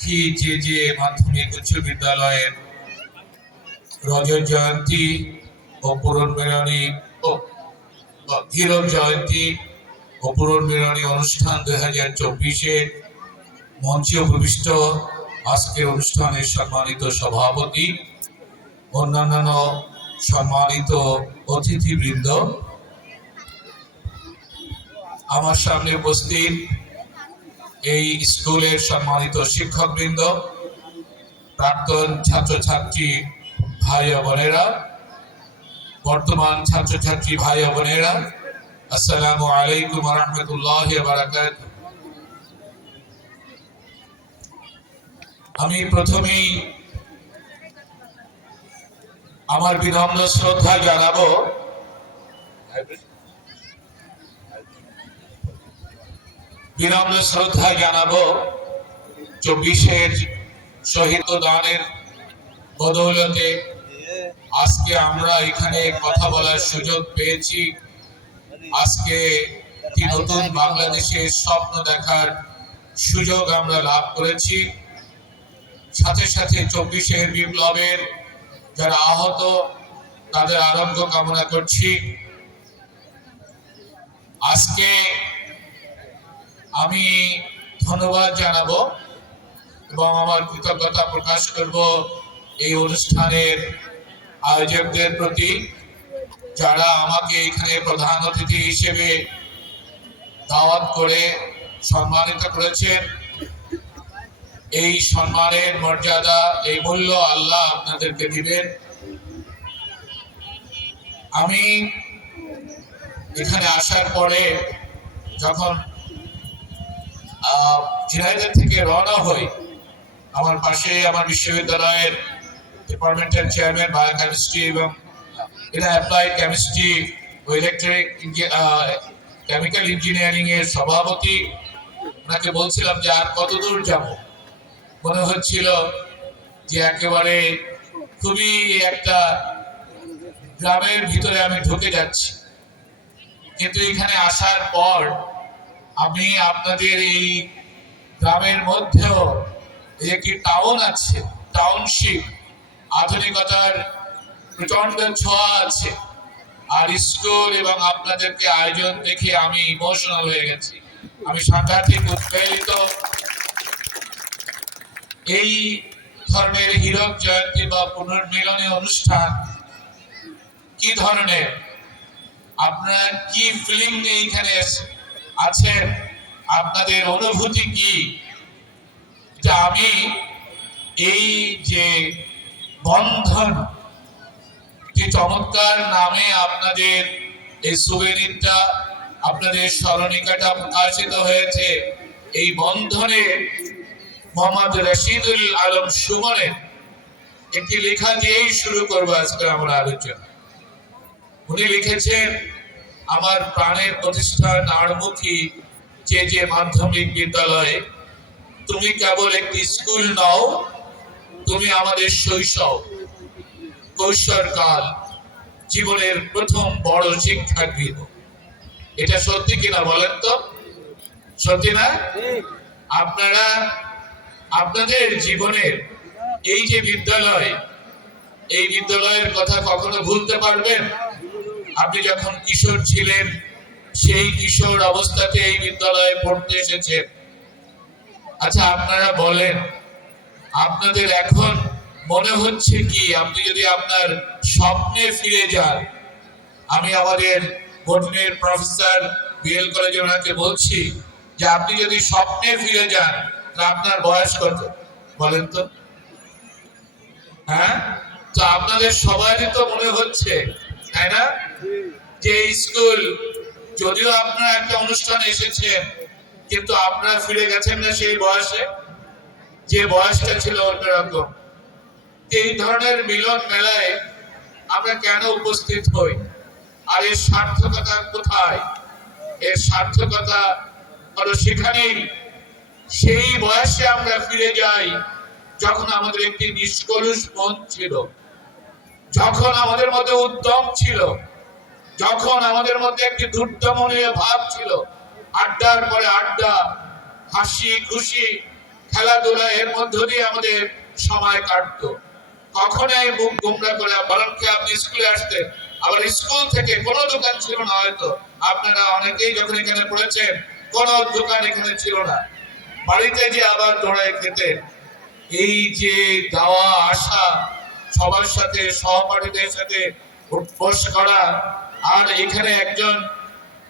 কি যে যে মাধ্যমিক উচ্চ বিদ্যালয়ের রজত জয়ন্তী ও পূরণ মেলনী হীরক জয়ন্তী ও পূরণ মেলনী অনুষ্ঠান দুই হাজার চব্বিশে মঞ্চে উপবিষ্ট। আজকের অনুষ্ঠানের সম্মানিত সভাপতি, অন্যান্য সম্মানিত অতিথিবৃন্দ। আমার সামনে উপস্থিত এই স্কুলের সম্মানিত শিক্ষকবৃন্দ, প্রাক্তন ছাত্রছাত্রী ভাই বোনেরা, বর্তমান ছাত্রছাত্রী ভাই বোনেরা, আসসালামু আলাইকুম রহমতুল্লাহ আমি প্রথমেই আমার বিনম্র শ্রদ্ধা জানাব বিনম্র শ্রদ্ধা জানাব চব্বিশের শহীদ দানের বদৌলতে আজকে আমরা এখানে কথা বলার সুযোগ পেয়েছি। আজকে নতুন বাংলাদেশের স্বপ্ন দেখার সুযোগ আমরা লাভ করেছি। সাথে সাথে চব্বিশের বিপ্লবের যারা আহত, তাদের আরোগ্য কামনা করছি। আজকে আমি ধন্যবাদ জানাব এবং আমার কৃতজ্ঞতা প্রকাশ করব এই অনুষ্ঠানের আয়োজকদের প্রতি, যারা আমাকে এখানে প্রধান অতিথি হিসেবে দাওয়াত করে সম্মানিত করেছেন। এই সম্মানের মর্যাদা, এই মূল্য আল্লাহ আপনাদেরকে দিবেন। আমি এখানে আসার পরে যখন ঝিনাইদহ থেকে রওনা হই। আমার পাশে আমার বিশ্ববিদ্যালয়ের ডিপার্টমেন্টের চেয়ারম্যান, বায়োকেমিস্ট্রি এবং এটা অ্যাপ্লাইড কেমিস্ট্রি ও ইলেকট্রিক কেমিক্যাল ইঞ্জিনিয়ারিং এর সভাপতি। ওনাকে বলছিলাম যে আর কত দূর যাব? মনে হচ্ছিল যে একেবারে খুবই একটা গ্রামের ভিতরে আমি ঢুকে যাচ্ছি। কিন্তু এখানে আসার পর আমি আপনাদের এই গ্রামের মধ্যেও একটি টাউন আছে টাউনশিপ আধুনিকতার প্রচণ্ড ছোঁয়া আছে। আর স্কুল এবং আপনাদেরকে আয়োজন দেখে আমি ইমোশনাল হয়ে গেছি। আমি সাংঘাতিক উৎপ্রেরিত এই ধরনের হীরক জয়ন্তী বা পুনর্মিলনী অনুষ্ঠান কি ধরনের? আপনারা কি ফিলিং নিয়ে এখানে এস- আছেন, আপনাদের অনুভূতি কি? যে আমি এই যে বন্ধন কি চমৎকার নামে আপনাদের এই সুবেনিরটা আপনাদের স্মরণিকাটা প্রকাশিত হয়েছে, এই বন্ধনে মোহাম্মদ রশিদুল আলম সুমনের একটি লেখা দিয়েই শুরু করব আজকে আমার আলোচনা। উনি লিখেছেন আমার প্রাণের প্রতিষ্ঠান আড়মুখী যে যে মাধ্যমিক বিদ্যালয়ে, তুমি কেবল একটি স্কুল নও, তুমি আমাদের শৈশব, কৈশোরকাল, জীবনের প্রথম বড় শিক্ষাগৃহ। এটা সত্যি কিনা বলেন তো? সত্যি না? আপনারা আপনাদের জীবনের এই যে বিদ্যালয়, এই বিদ্যালয়ের কথা কখনো ভুলতে পারবেন? আপনি যখন কিশোর ছিলেন, সেই কিশোর অবস্থাতে এই বিদ্যালয়ে পড়তে এসেছেন। আচ্ছা আপনারা বলেন, আপনাদের এখন মনে হচ্ছে কি, আপনি যদি আপনার স্বপ্নে ফিরে যান, আমি আমাদের বটনের প্রফেসর বিএল কলেজে ওনাকে বলছি যে, আপনি যদি স্বপ্নে ফিরে যান, তাহলে আপনার বয়স কত? বলেন তো। হ্যাঁ? তো আপনাদের সবারই তো মনে হচ্ছে, তাই না? যে স্কুল, যদিও আপনারা একটা অনুষ্ঠানে এসেছেন কিন্তু আপনারা ফিরে গেছেন না সেই বয়সে? যে বয়সটা ছিল অন্যরকম এই ধরনের মিলন মেলায় আমরা কেন উপস্থিত হই? আর এর সার্থকতা কোথায়? এর সার্থকতা হলো সেখানেই। সেই বয়সে আমরা ফিরে যাই যখন আমাদের একটি নিষ্কলুষ মন ছিল। যখন আমাদের মধ্যে উদ্যম ছিল। যখন আমাদের মধ্যে একটি দুর্দমনীয় ভাব ছিল, আড্ডার পরে আড্ডা, হাসি, খুশি, খেলাধুলা, এর মধ্য দিয়ে আমাদের সময় কাটতো। কখনোই মুখ গুমরা করে বরং কি আপনি স্কুলে আসতেন, আবার স্কুল থেকে কোনো দোকান ছিল না হয়তো। আপনারা অনেকেই যখন এখানে পড়েছেন, কোনো দোকান এখানে ছিল না। বাড়িতে যে আবার দৌড়ায় খেতে এই যে যাওয়া আসা সবার সাথে, সহপাঠীদের সাথে উঠবোস করা আর এখানে একজন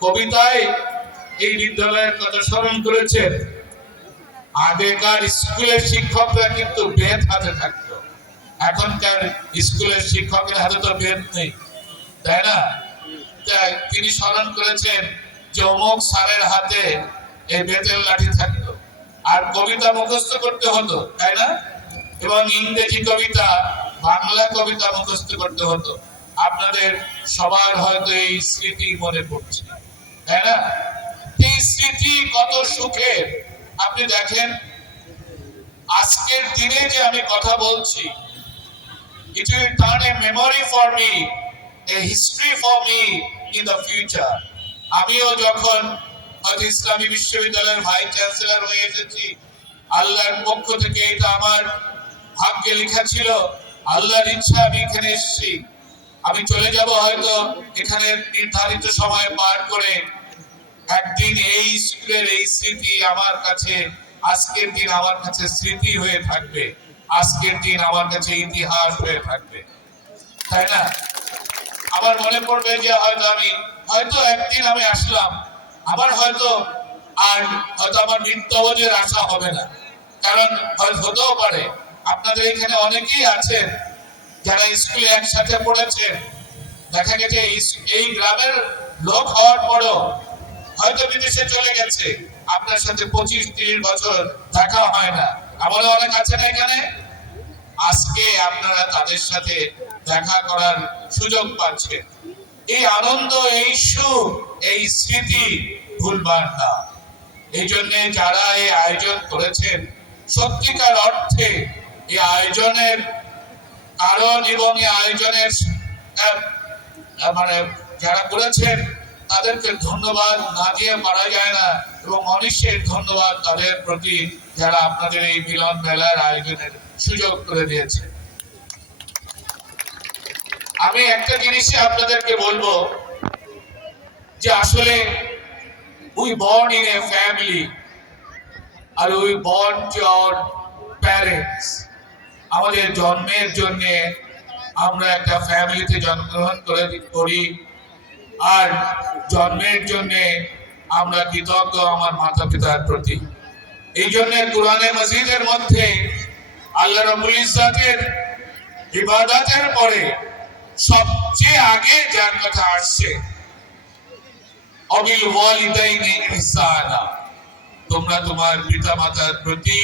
কবিতায় এই বিদ্যালয়ের কথা স্মরণ করেছেন। আগেকার স্কুলের শিক্ষকরা কিন্তু বেদ হাতে থাকতো। এখনকার স্কুলের শিক্ষকের হাতে তো বেদ নেই, তাই না? তিনি স্মরণ করেছেন যে অমুক স্যারের হাতে এই বেতের লাঠি থাকতো। আর কবিতা মুখস্থ করতে হতো, তাই না? এবং ইংরেজি কবিতা বাংলা কবিতা মুখস্থ করতে হতো। আপনাদের সবার হয়তো এই স্মৃতি মনে পড়ছে। তাই না? এই স্মৃতি কত সুখের। আপনি দেখেন, আজকের দিনে যে আমি কথা বলছি, it will turn a memory for me, a history for me in the future. আমিও যখন হয়তো ইসলামী বিশ্ববিদ্যালয়ের ভাইস চ্যান্সেলর হয়ে এসেছি, আল্লাহর পক্ষ থেকে এটা আমার ভাগ্যে লেখা ছিল, আল্লাহর ইচ্ছা আমি এখানে এসেছি। আমি চলে যাব হয়তো এখানে নির্ধারিত সময় পার করে। একদিন এই স্কুলের এই স্মৃতি আমার কাছে, আজকের দিন আমার কাছে স্মৃতি হয়ে থাকবে। আজকের দিন আমার কাছে ইতিহাস হয়ে থাকবে। তাই না? আমার মনে পড়বে যে হয়তো আমি, হয়তো একদিন আমি আসলাম, আবার হয়তো আর হয়তো আমার মৃত্যুবোধের আশা হবে না। কারণ হতেও পারে। আপনাদের এখানে অনেকেই আছেন যারা স্কুলে একসাথে পড়েছেন দেখা গেছে এই- গ্রামের লোক হওয়ার পরও হয়তো বিদেশে চলে গেছে। আপনার সাথে পঁচিশ, তিরিশ বছর দেখা হয় না। আমারও অনেক আছে না এখানে? আজকে আপনারা তাদের সাথে দেখা করার সুযোগ পাচ্ছেন। এই আনন্দ, এই সুখ, এই স্মৃতি ভুলবার না। এই জন্য যারা এই আয়োজন করেছেন, সত্যিকার অর্থে এই আয়োজনের এবং এই আয়োজনের মানে যারা করেছেন, তাদেরকে ধন্যবাদ না দিয়ে পারা যায় না এবং অনিশ্চয় ধন্যবাদ তাদের প্রতি যারা আপনাদের এই মিলন মেলার আয়োজনের সুযোগ করে দিয়েছে। আমি একটা জিনিসই আপনাদেরকে বলব যে আসলে we born in a family R we born to our parents আমাদের জন্মের জন্য আমরা একটা ফ্যামিলিতে জন্মগ্রহণ করে করি। আর জন্মের জন্য আমরা কৃতজ্ঞ আমার মাতা পিতার প্রতি। এই জন্য কোরআনে মসজিদের মধ্যে আল্লাহ রবুল ইজাতের ইবাদতের পরে সবচেয়ে আগে যার কথা আসছে, অবিল ওয়ালিদাইনি ইহসানা। তোমরা তোমার পিতামাতার প্রতি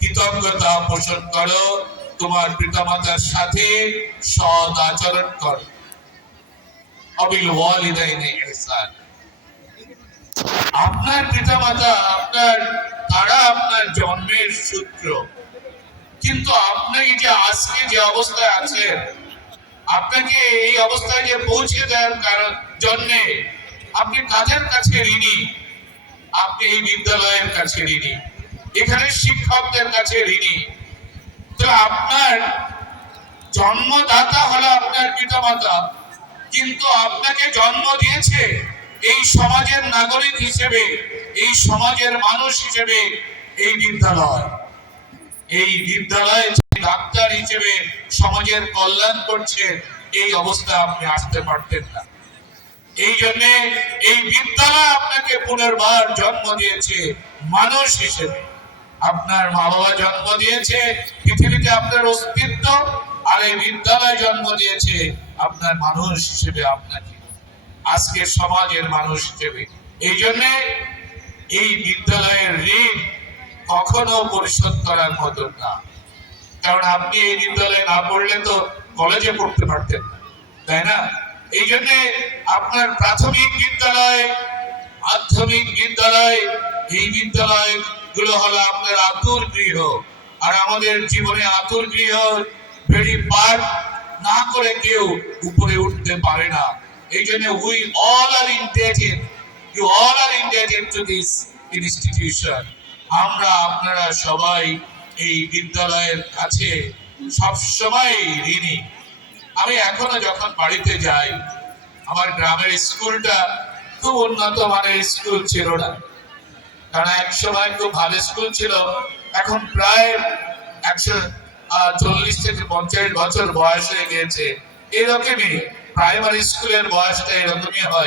কৃতজ্ঞতা পোষণ করো। তোমার পিতামাতার সাথে সৎ আচরণ করো। অবিল ওয়ালিদাইনি ইহসান। আপনার পিতামাতা, আপনার, তারা আপনার জন্মের সূত্র। কিন্তু আপনাকে যে আজকে যে অবস্থায় আছেন, আপনাকে এই অবস্থায় যে পৌঁছে দেওয়ার কারণ জন্যে আপনি কাজের কাছে ঋণী? আপনি এই বিদ্যালয়ের কাছে ঋণী। এখানে শিক্ষকদের কাছে ঋণী। তো আপনার জন্মদাতা হলো আপনার পিতামাতা, কিন্তু আপনাকে জন্ম দিয়েছে এই সমাজের নাগরিক হিসেবে, এই সমাজের মানুষ হিসেবে এই বিদ্যালয়। এই বিদ্যালয়ে ডাক্তার হিসেবে সমাজের কল্যাণ করছে, এই অবস্থা আপনি আসতে পারতেন না। এই জন্য এই বিদ্যালয় আপনাকে পুনর্বার জন্ম দিয়েছে মানুষ হিসেবে। আপনার মা বাবা জন্ম দিয়েছে, পৃথিবীতে আপনার অস্তিত্ব, আর এই বিদ্যালয় জন্ম দিয়েছে আপনার মানুষ হিসেবে আপনাকে। আজকে সমাজের মানুষ হিসেবে। এই জন্য এই বিদ্যালয়ের ঋণ কখনো পরিশোধ করার মতো না। কারণ আপনি এই বিদ্যালয়ে না পড়লে তো কলেজে পড়তে পারতেন তাই না? এই জন্য আপনার প্রাথমিক বিদ্যালয়, মাধ্যমিক বিদ্যালয়, এই বিদ্যালয় গুলো হলো আপনার আতুর গৃহ। আর আমাদের জীবনে আতুর গৃহ ভেরি পার না করে কেউ উপরে উঠতে পারে না। এই জন্য we all are indebted you all are indebted to this institution আমরা আপনারা সবাই এই বিদ্যালয়ের কাছে সবসময় ঋণী। আমি এখনও যখন বাড়িতে যাই, আমার গ্রামের স্কুলটা খুব উন্নত মানের স্কুল ছিল না। কারণ এক সময় খুব ভালো স্কুল ছিল, এখন প্রায় একশো চল্লিশ থেকে পঞ্চাশ বছর বয়স হয়ে গিয়েছে। এরকমই প্রাইমারি স্কুলের বয়সটা এরকমই হয়।